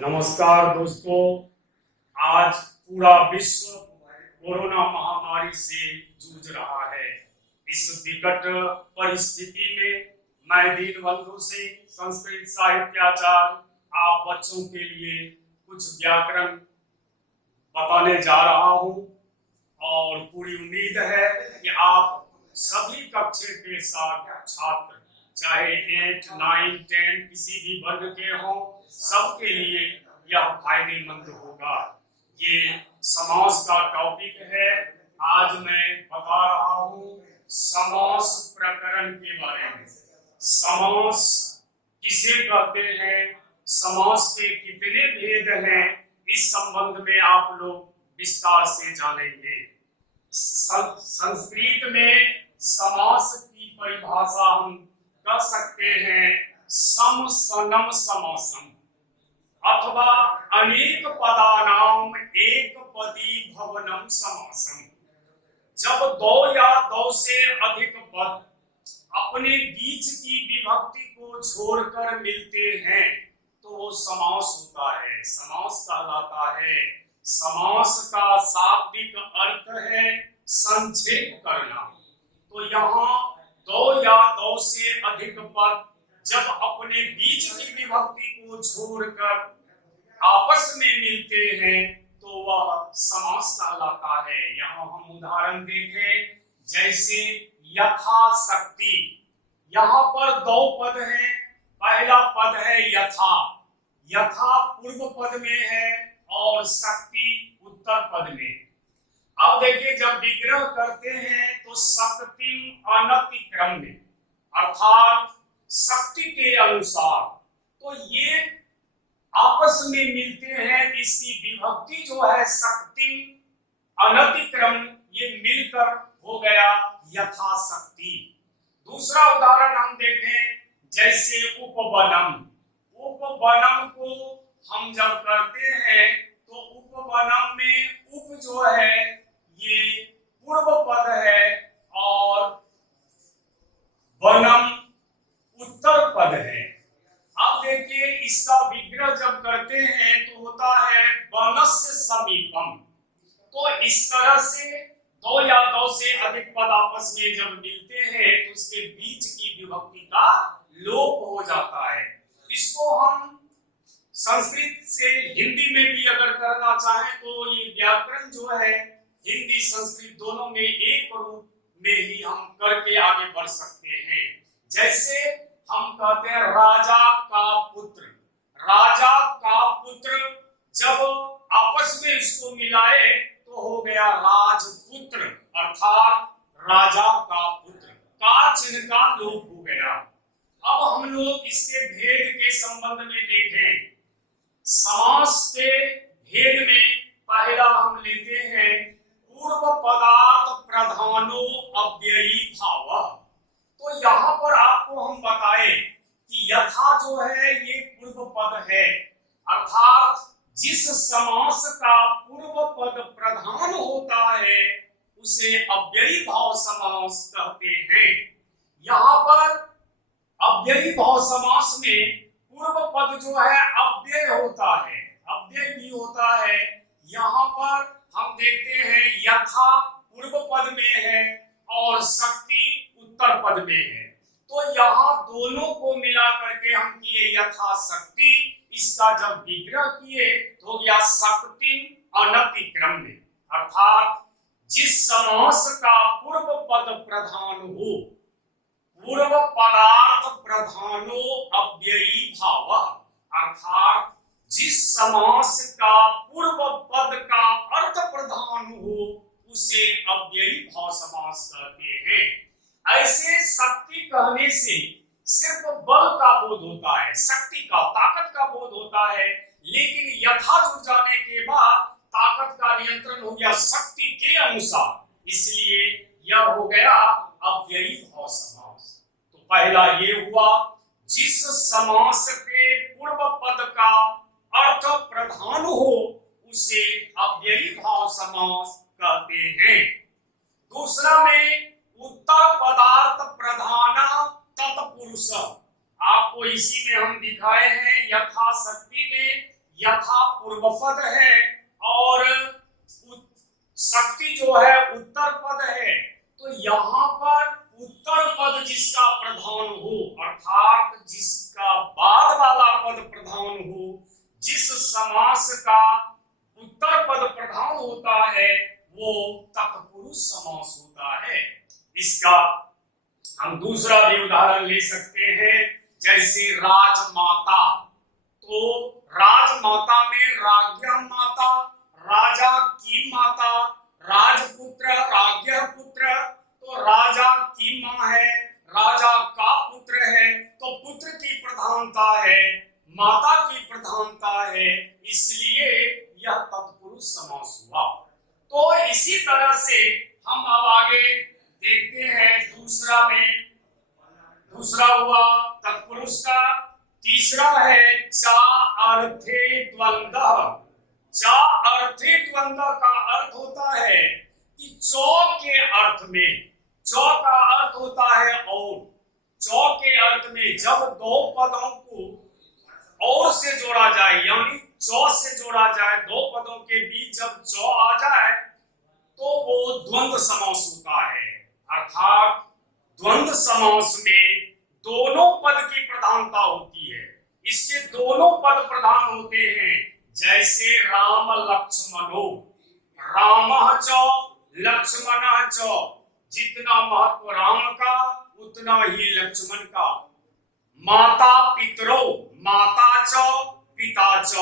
नमस्कार दोस्तों। आज पूरा विश्व कोरोना महामारी से जूझ रहा है। इस विकट परिस्थिति में मैं दीनबंधु सिंह, संस्कृत साहित्याचार्य, आप बच्चों के लिए कुछ व्याकरण बताने जा रहा हूँ और पूरी उम्मीद है कि आप सभी कक्षा के छात्र, चाहे 8, 9, 10 किसी भी वर्ग के हों, सबके लिए यह फायदेमंद होगा। ये समास का टॉपिक है। आज मैं बता रहा हूँ समास प्रकरण के बारे में। समास किसे कहते हैं, समास के कितने भेद हैं, इस संबंध में आप लोग विस्तार से जानेंगे। संस्कृत में समास की परिभाषा हम कर सकते हैं सम सनम समासम, अथवा अनेक पदानाम एक पदी भवनम समासम। जब दो या दो से अधिक पद अपने बीच की विभक्ति को छोड़कर मिलते हैं तो वो समास होता है, समास कहलाता है। समास का शाब्दिक अर्थ है संक्षेप करना। तो यहाँ दो या दो से अधिक पद जब अपने बीच की विभक्ति को छोड़कर आपस में मिलते हैं तो वह समास कहलाता है। यहाँ हम उदाहरण देखें, जैसे यथाशक्ति। यहाँ पर दो पद हैं। पहला पद है यथा, यथा पूर्व पद में है और शक्ति उत्तर पद में। अब देखिए, जब विग्रह करते हैं तो शक्ति अनतिक्रम में, अर्थात शक्ति के अनुसार, तो ये आपस में मिलते हैं। इसकी विभक्ति जो है शक्ति अनतिक्रम, ये मिलकर हो गया यथाशक्ति। दूसरा उदाहरण हम देखें, जैसे उपवनम। उपवनम को हम जब करते हैं तो उपवनम में उप जो है ये पूर्व पद है और वनम उत्तर पद है। अब देखिए, इसका विग्रह जब करते हैं तो होता है वनस्य समीपम। तो इस तरह से दो या दो से अधिक पद आपस में जब मिलते हैं तो उसके बीच की विभक्ति का लोप हो जाता है। इसको हम संस्कृत से हिंदी में भी अगर करना चाहें तो ये व्याकरण जो है हिंदी संस्कृत दोनों में एक रूप में ही हम करके आगे बढ़ सकते हैं। जैसे हम कहते हैं राजा का पुत्र। राजा का पुत्र जब आपस में इसको मिलाए तो हो गया राजपुत्र, अर्थात राजा का पुत्र। का चिन्ह का लोप हो गया। अब हम लोग इसके भेद के संबंध में देखें। समास के भेद में पहला हम लेते हैं पूर्व पदार्थ प्रधानो अव्ययी भाव। तो यहाँ पर आपको हम बताए कि यथा जो है ये पूर्व पद है, अर्थात जिस समास का पूर्व पद प्रधान होता है उसे अव्ययी भाव समास कहते हैं। यहाँ पर अव्ययी भाव समास में पूर्व पद जो है अव्यय होता है, अव्यय भी होता है। यहाँ पर हम देखते हैं यथा पूर्व पद में है और शक्ति उत्तर पद में है। तो यहाँ दोनों को मिला करके हम किए यथा शक्ति। इसका जब विग्रह किए तो गया शक्ति अनतिक्रम में, अर्थात जिस समास का पूर्व पद प्रधान हो, पूर्व पदार्थ प्रधानो अव्ययी भाव, अर्थात जिस समास का पूर्व पद का अर्थ प्रधान हो उसे अव्ययी भाव समास कहते हैं। ऐसे शक्ति कहने से सिर्फ बल का बोध होता है, शक्ति का, ताकत का बोध होता है, लेकिन यथा जुड़ जाने के बाद ताकत का नियंत्रण हो गया शक्ति के अनुसार, इसलिए यह हो गया अव्ययी भाव समास। तो पहला ये हुआ, जिस समास के पूर्व पद का अर्थ प्रधान हो उसे अव्ययी भाव समास कहते हैं। दूसरा में उत्तर पदार्थ प्रधान तत्पुरुष। आपको इसी में हम दिखाए हैं यथाशक्ति में यथा पूर्व पद है और शक्ति जो है उत्तर पद है। तो यहाँ पर उत्तर पद जिसका प्रधान हो, अर्थात जिसका बाद वाला पद प्रधान हो, जिस समास का उत्तर पद प्रधान होता है वो तत्पुरुष समास होता है। इसका हम दूसरा भी उदाहरण ले सकते हैं, जैसे राजमाता। तो राजमाता में राज्ञ माता, राजा की माता, राजपुत्र, राज्ञ पुत्र। तो राजा की माँ है, राजा का पुत्र है, तो पुत्र की प्रधानता है, माता की प्रधानता है, इसलिए यह तत्पुरुष समास हुआ। तो इसी तरह से हम अब आगे देखते हैं दूसरा हुआ तत्पुरुष का। तीसरा है चा अर्थे द्वंद्व। चा अर्थे द्वंद्व का अर्थ होता है कि चौ के अर्थ में, चौ का अर्थ होता है और, चौ के अर्थ में जब दो पदों को और से जोड़ा जाए, यानी चौ से जोड़ा जाए, दो पदों के बीच जब चौ आ जाए तो वो द्वंद्व समास होता है। अर्थात द्वंद्व समास में दोनों पद की प्रधानता होती है। इसके दोनों पद प्रधान होते हैं, जैसे राम लक्ष्मणो, रामः च लक्ष्मणः च। जितना महत्व राम का उतना ही लक्ष्मण का। माता पितरो, माता च पिता च।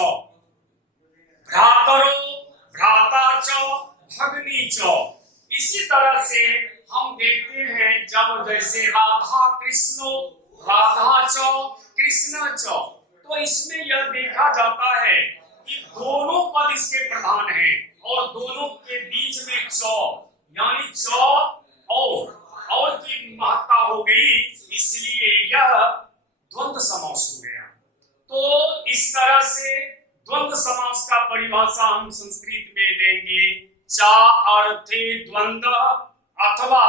भ्रातरो, भ्राता च भगनी च। इसी तरह से हम देखते हैं जब जैसे राधा कृष्णो, राधा च कृष्ण च। तो इसमें यह देखा जाता है कि दोनों पद इसके प्रधान हैं और दोनों के बीच में चौ, यानी चौ और की महत्ता हो गई, इसलिए यह द्वंद्व समास हो गया। तो इस तरह से द्वंद्व समास का परिभाषा हम संस्कृत में देंगे, चा अर्थे द्वंद्व अथवा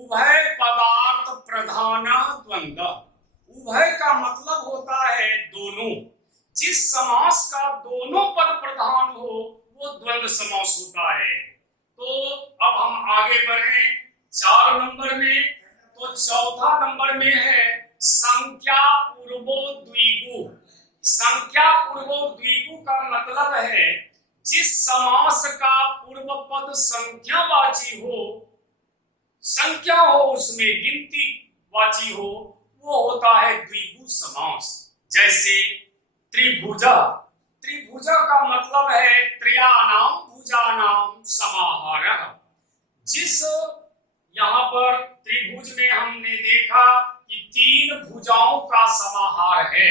उभय पदार्थ प्रधान द्वंद्व। उभय का मतलब होता है दोनों। जिस समास का दोनों पद प्रधान हो वो द्वंद्व समास होता है। तो अब हम आगे बढ़े 4 नंबर में। तो चौथा नंबर में है संख्या पूर्वो द्विगु। संख्या पूर्वो द्विगु का मतलब है जिस समास का पूर्व पद संख्यावाची हो, संख्या हो उसमें, गिनती वाची हो, वो होता है द्विगु समास। जैसे त्रिभुजा। त्रिभुजा का मतलब है त्रयाणाम भुजानाम समाहारः। जिस यहाँ पर त्रिभुज में हमने देखा कि 3 भुजाओं का समाहार है।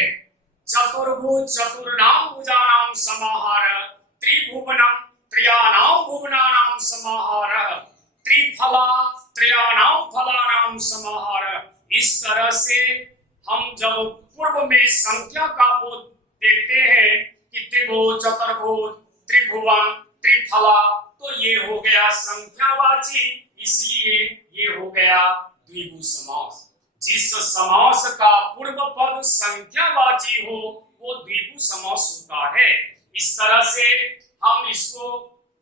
चतुर्भुज चतुर्णाम भुजानाम समाहारः, त्रिभुवनम त्रयाणाम भुवनानाम समाहारः, त्रिफला त्रयाणाम फलानाम समाहारः। इस तरह से हम जब पूर्व में संख्या का बोध देखते हैं कि त्रिभुज, चतुर्भुज, त्रिभुवन, त्रिफला, तो ये हो गया संख्यावाची, इसलिए ये हो गया द्विगु समास। जिस समास का पूर्व पद संख्यावाची हो वो द्विगु समास होता है। इस तरह से हम इसको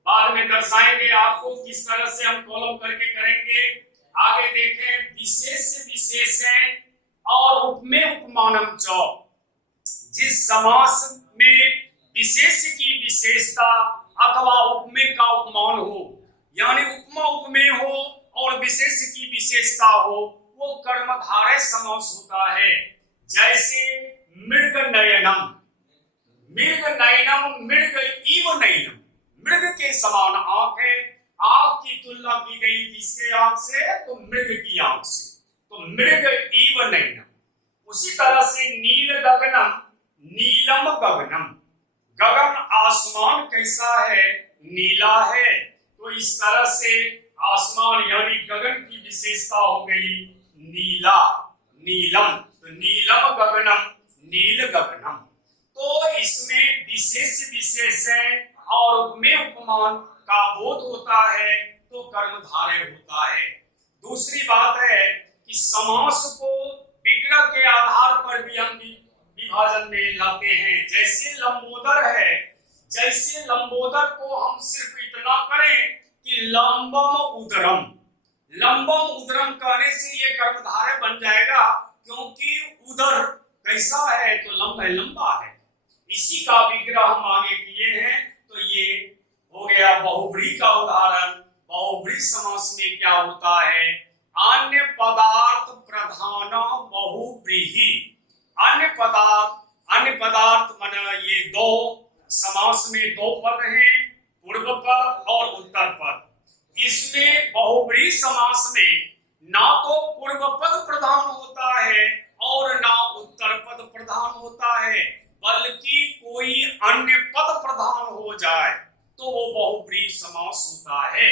बाद में दर्शाएंगे आपको किस तरह से हम कॉलम करके करेंगे। आगे देखें, विशेष विशेषण और उपमेय उपमानम च। जिस समास में विशेष की विशेषता अथवा उपमेय का उपमान हो, यानी उपमा उपमेय हो और विशेष की विशेषता हो, वो कर्मधारय समास होता है। जैसे मृग नयनम, मृग नयनम, मृग इव नयनम। मृग के समान आंख है। आंख की तुलना की गई किसके आंख से? तो मृग की आंख से। तो मृग इव नयनम। उसी तरह से नील गगनम, नीलम गगनम। गगन आसमान कैसा है? नीला है। तो इस तरह से आसमान यानी गगन की विशेषता हो गई नीला, नीलम। तो नीलम गगनम, नील गगनम। तो इसमें विशेष विशेषण और उपमेय उपमान का बोध होता है तो कर्मधारय होता है। दूसरी बात है कि समास को विग्रह के आधार पर भी हम विभाजन में लाते हैं। जैसे लंबोदर है, जैसे लंबोदर को हम सिर्फ इतना करें कि लंबम उदरम, लंबम उदरम कहने से ये कर्मधारय बन जाएगा, क्योंकि उदर कैसा है तो लंबा लंबा है। इसी का विग्रह हम आगे किए हैं। तो ये हो गया बहुव्रीहि का उदाहरण। बहुव्रीहि समास में क्या होता है? अन्य पदार्थ प्रधान बहुव्रीहि। अन्य पदार्थ माना ये दो समास में दो पद हैं, पूर्व पद और उत्तर पद। इसमें बहुव्रीहि समास में ना तो पूर्व पद प्रधान होता है और ना उत्तर पद प्रधान होता है, बल्कि कोई अन्य पद प्रधान हो जाए तो वो बहुव्रीहि समास होता है।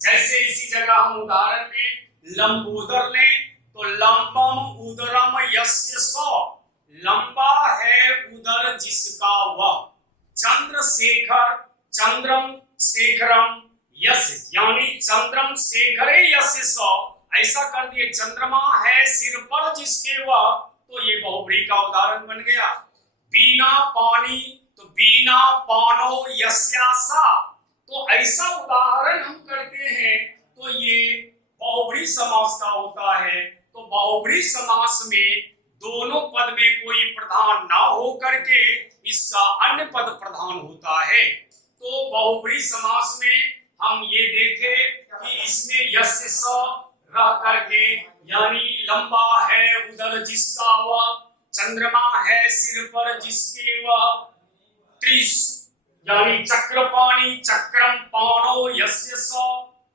जैसे इसी जगह हम उदाहरण में लंबोदर लें तो लंबम उदरम यस्य स, लंबा है उदर जिसका वह। चंद्रशेखर, चंद्रम शेखरम यस, यानी चंद्रम शेखरे यस्य स, ऐसा कर दिए चंद्रमा है सिर पर जिसके वह, तो ये बहुव्रीहि का उदाहरण बन गया। बीना पानी तो बीना पानो यस्यासा, तो ऐसा उदाहरण हम करते हैं तो ये बहुव्रीहि समास का होता है। तो बहुव्रीहि समास में दोनों पद में कोई प्रधान ना हो करके इसका अन्य पद प्रधान होता है। तो बहुव्रीहि समास में हम ये देखें कि इसमें यस्य स रह करके, यानी लंबा है उदर जिसका वह, चंद्रमा है सिर पर जिसके वह, त्रिश यानी चक्रपाणी चक्रम पाणो यस्य स,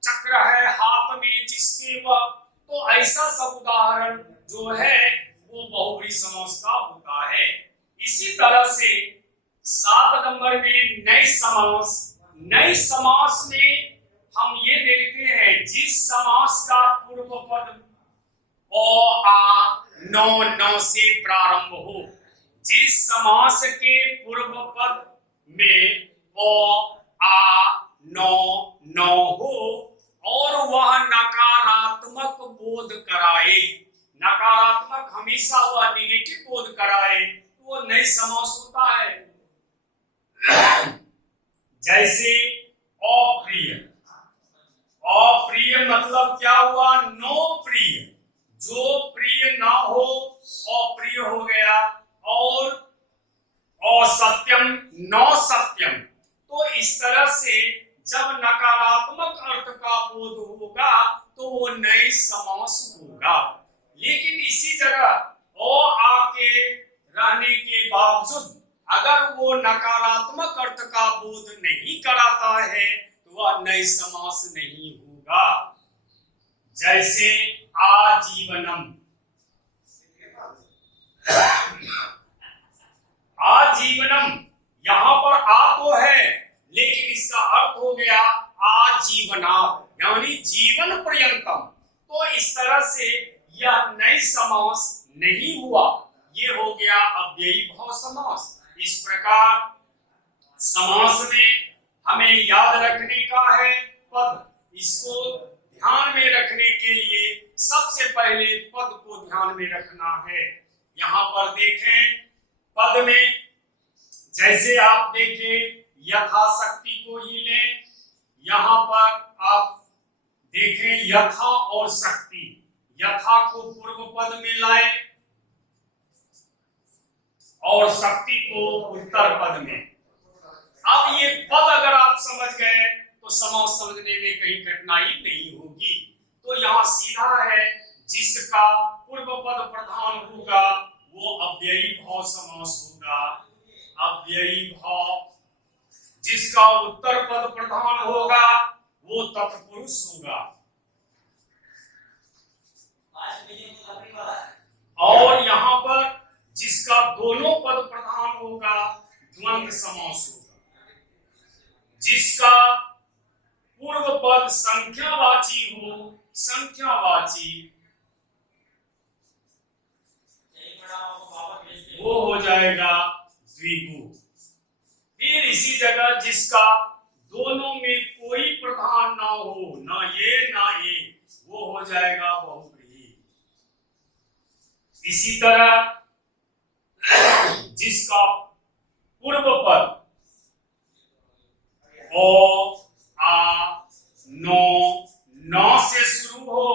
चक्र है हाथ में जिसके वह। तो ऐसा सब उदाहरण जो है वो बहुव्रीहि समास का होता है। इसी तरह से 7 नंबर में नए समास। नए समास में हम ये देखते हैं जिस समास का पूर्व पद ओ आ नौ नौ से प्रारंभ हो, जिस समास के पूर्व पद में ओ आ नौ नौ हो और वह नकारात्मक बोध कराए, नकारात्मक हमेशा वह निगेटिव बोध कराए, वो नए समास होता है। जैसे अप्रिय, अप्रिय मतलब क्या हुआ? नो प्रिय, जो प्रिय ना हो अप्रिय हो गया। और असत्यम नौ सत्यम, तो इस तरह से जब नकारात्मक अर्थ का बोध होगा तो वो नए समास होगा। लेकिन इसी जगह ओ आके रहने के बावजूद अगर वो नकारात्मक अर्थ का बोध नहीं कराता है तो वह नए समास नहीं होगा। जैसे आजीवनम, आजीवनम, यहां पर आ तो है लेकिन इसका अर्थ हो गया आजीवनात्, यानी जीवन पर्यंतम। तो इस तरह से यह नए समास नहीं हुआ, ये हो गया अव्ययी भाव समास। इस प्रकार समास में हमें याद रखने का है पद। इसको ध्यान में रखने के लिए सबसे पहले पद को ध्यान में रखना है। यहाँ पर देखें पद में, जैसे आप देखें यथाशक्ति को ही लें, यहाँ पर आप देखें यथा और शक्ति, यथा को पूर्व पद में लाए और शक्ति को उत्तर पद में। अब ये पद अगर आप समझ गए तो समास समझने में कहीं कठिनाई नहीं होगी। तो यहाँ सीधा है, जिसका पूर्व पद प्रधान होगा वो अव्ययी भाव समास होगा। अव्ययी भाव, जिसका उत्तर पद प्रधान होगा वो तत्पुरुष होगा। और यहाँ पर जिसका दोनों पद प्रधान होगा द्वंद्व समास होगा। जिसका पूर्व पद संख्यावाची हो, संख्यावाची, वो हो जाएगा द्विगु। फिर इसी जगह जिसका दोनों में कोई प्रधान ना हो, ना ये ना ये, वो हो जाएगा बहुव्रीहि। इसी तरह जिसका पूर्व पद ओ, आ, नो, न से शुरू हो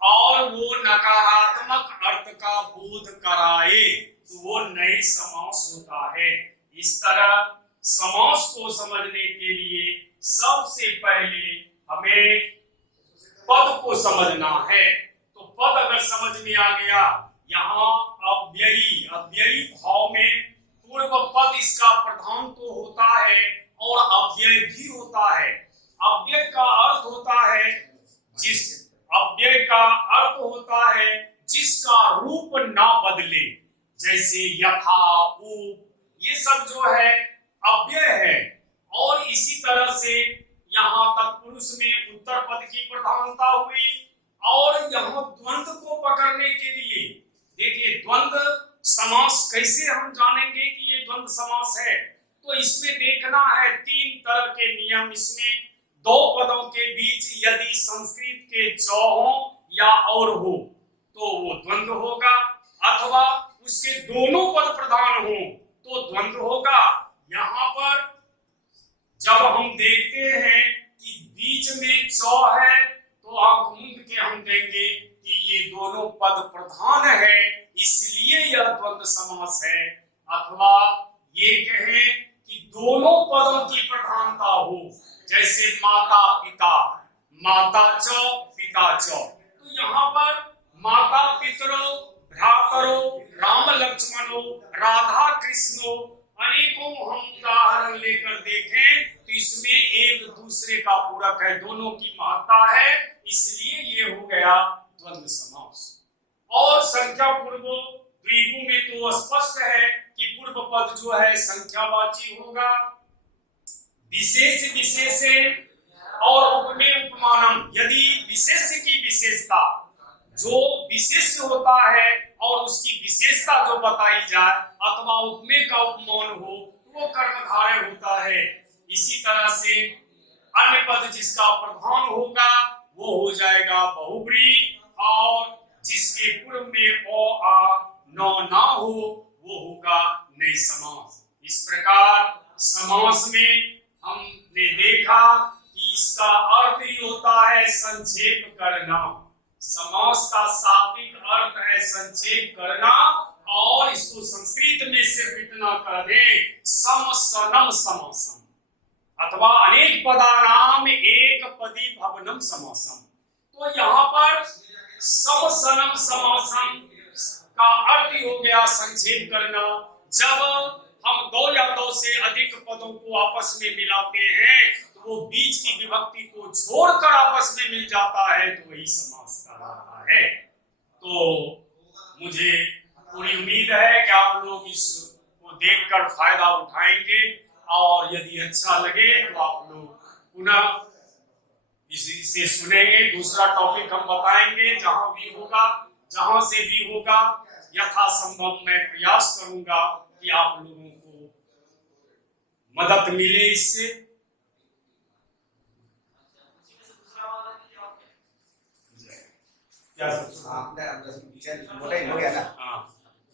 और वो नकारात्मक अर्थ का बोध कराए तो वो नई समास होता है। इस तरह समास को समझने के लिए सबसे पहले हमें पद को समझना है। तो पद अगर समझ में आ गया, यहाँ अव्ययी भाव में पूर्व पद इसका प्रधान तो होता है और अव्यय भी होता है। अव्यय का अर्थ होता है जिसका रूप ना बदले, जैसे यथा, उप, ये सब जो है अव्यय है। और इसी तरह से यहाँ तक पुरुष में उत्तर पद की प्रधानता हुई। और यहाँ द्वंद्व को पकड़ने के लिए देखिए, द्वंद्व समास कैसे हम जानेंगे कि ये द्वंद्व समास है, तो इसमें देखना है 3 तरह के नियम। इसमें 2 पदों के बीच यदि संस्कृत के च हो या और हो तो वो द्वंद्व होगा, अथवा उसके दोनों पद प्रधान हो तो द्वंद्व होगा। यहाँ पर जब हम देखते हैं कि बीच में च है तो आंख मूंद के हम देंगे कि ये दोनों पद प्रधान है, इसलिए यह द्वंद्व समास है। अथवा ये कहें कि दोनों पदों की प्रधानता हो, जैसे माता पिता, माता च पिता च। तो यहाँ पर माता पितरो भ्रातरो राम लक्ष्मणो राधा कृष्णो अनेकों हम उदाहरण लेकर देखें तो इसमें एक दूसरे का पूरक है, दोनों की महत्ता है, इसलिए ये हो गया द्वंद्व समास। और संख्या पूर्व द्विगु में तो स्पष्ट है कि पूर्व पद जो है संख्यावाची होगा। विशेष विशेषे और उपमेय उपमानम, यदि विशेष की विशेषता जो विशेष होता है और उसकी विशेषता जो बताई जाए अथवा उपमेय का उपमान हो तो वो कर्मधारय होता है। इसी तरह से अन्य पद जिसका प्रधान होगा वो हो जाएगा बहुब्रीहि, और जिसके पूर्व में ओ, आ, न, ना हो वो होगा नई समास। इस प्रकार समास में हमने देखा कि इसका अर्थ ही होता है संक्षेप करना। समास का शाब्दिक अर्थ है संक्षेप करना, और इसको संस्कृत में सिर्फ इतना कह दें सम सनम समासम, अथवा अनेक पदानाम एक पदी भवनम समासम। तो यहाँ पर सम सनम समासम का अर्थ ही हो गया संक्षेप करना। जब हम 2 या 2 से अधिक पदों को आपस में मिलाते हैं तो वो बीच की विभक्ति को छोड़कर आपस में मिल जाता है तो वही समास कहलाता है। तो मुझे पूरी उम्मीद है कि आप लोग इसको देखकर फायदा उठाएंगे, और यदि अच्छा लगे तो आप लोग पुनः इसे सुनेंगे। दूसरा टॉपिक हम बताएंगे जहां से भी होगा यथासंभव मैं प्रयास करूंगा कि आप लोगों को मदद मिले इससे। क्या आपने मोटा ही हो गया ना।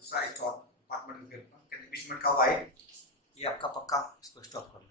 दूसरा स्टॉप 5 मिनट के बीच मिनट का हुआ है, ये आपका पक्का इसको स्टॉप कर लो।